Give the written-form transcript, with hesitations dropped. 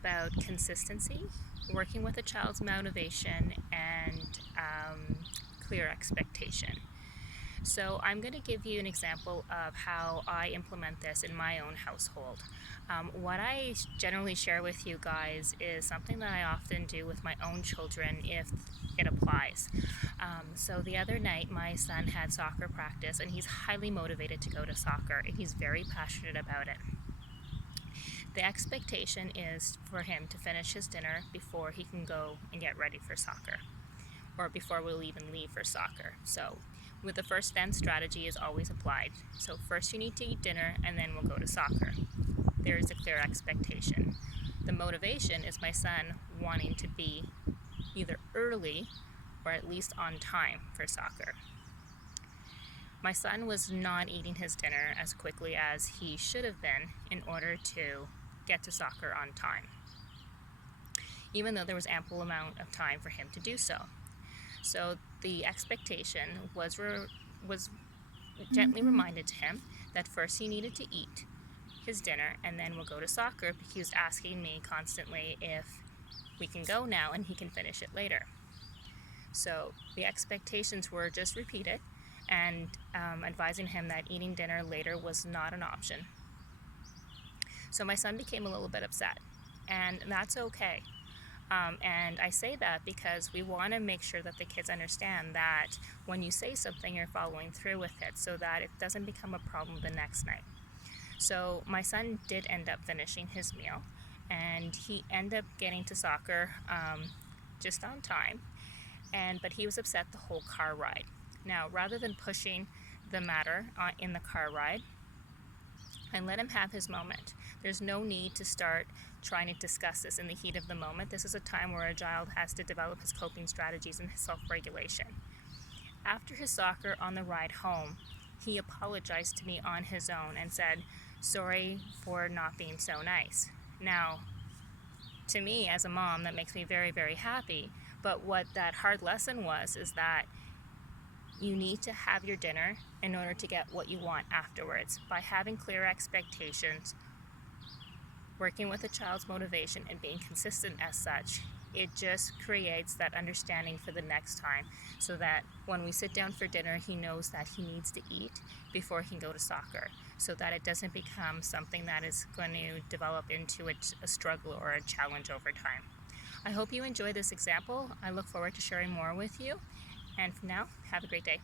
about consistency, working with a child's motivation, and clear expectation. So I'm going to give you an example of how I implement this in my own household. What I generally share with you guys is something that I often do with my own children if it applies. So the other night my son had soccer practice and he's highly motivated to go to soccer and he's very passionate about it. The expectation is for him to finish his dinner before he can go and get ready for soccer, or before we'll even leave for soccer. So with the first then strategy is always applied. So first you need to eat dinner and then we'll go to soccer. There is a clear expectation. The motivation is my son wanting to be either early or at least on time for soccer. My son was not eating his dinner as quickly as he should have been in order to get to soccer on time, even though there was ample amount of time for him to do so. So the expectation was gently reminded to him that first he needed to eat his dinner and then we'll go to soccer, because he was asking me constantly if we can go now and he can finish it later. So the expectations were just repeated, and advising him that eating dinner later was not an option. So my son became a little bit upset, and that's okay. And I say that because we want to make sure that the kids understand that when you say something, you're following through with it so that it doesn't become a problem the next night. So my son did end up finishing his meal, and he ended up getting to soccer just on time, but he was upset the whole car ride. Now, rather than pushing the matter in the car ride, I let him have his moment. There's no need to start trying to discuss this in the heat of the moment. This is a time where a child has to develop his coping strategies and his self-regulation. After his soccer on the ride home, he apologized to me on his own and said, "Sorry for not being so nice." Now, to me as a mom, that makes me very, very happy. But what that hard lesson was is that you need to have your dinner in order to get what you want afterwards. By having clear expectations, working with a child's motivation, and being consistent as such, it just creates that understanding for the next time, so that when we sit down for dinner, he knows that he needs to eat before he can go to soccer, so that it doesn't become something that is going to develop into a struggle or a challenge over time. I hope you enjoy this example. I look forward to sharing more with you. And for now, have a great day.